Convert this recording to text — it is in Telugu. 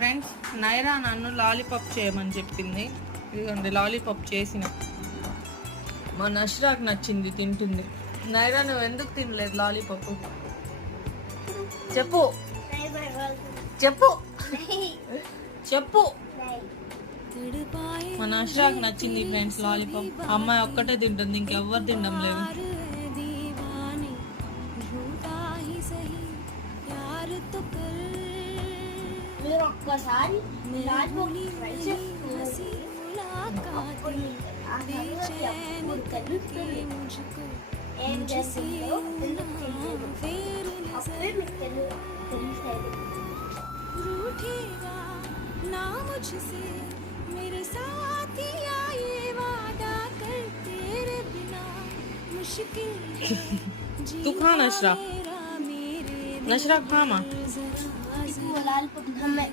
ఫ్రెండ్స్ నైరా నన్ను లాలీపాప్ చేయమని చెప్పింది. ఇదిగోండి లాలీపాప్ చేసిన. మా నష్రాకు నచ్చింది, తింటుంది. నైరా నువ్వు ఎందుకు తినలేదు లాలీపాప్? చెప్పు చెప్పు చెప్పు. మా నష్రాకు నచ్చింది ఫ్రెండ్స్ లాలీపాప్. అమ్మాయి ఒక్కటే తింటుంది, ఇంకెవ్వరు తినడం లేదు. ఒక్కసారి ఏం చేస్తుందో ना मुझसे मेरे साथ ये वादा कर तेरे बिना मुश्किल तू खा नशरा, नशरा खा माँ.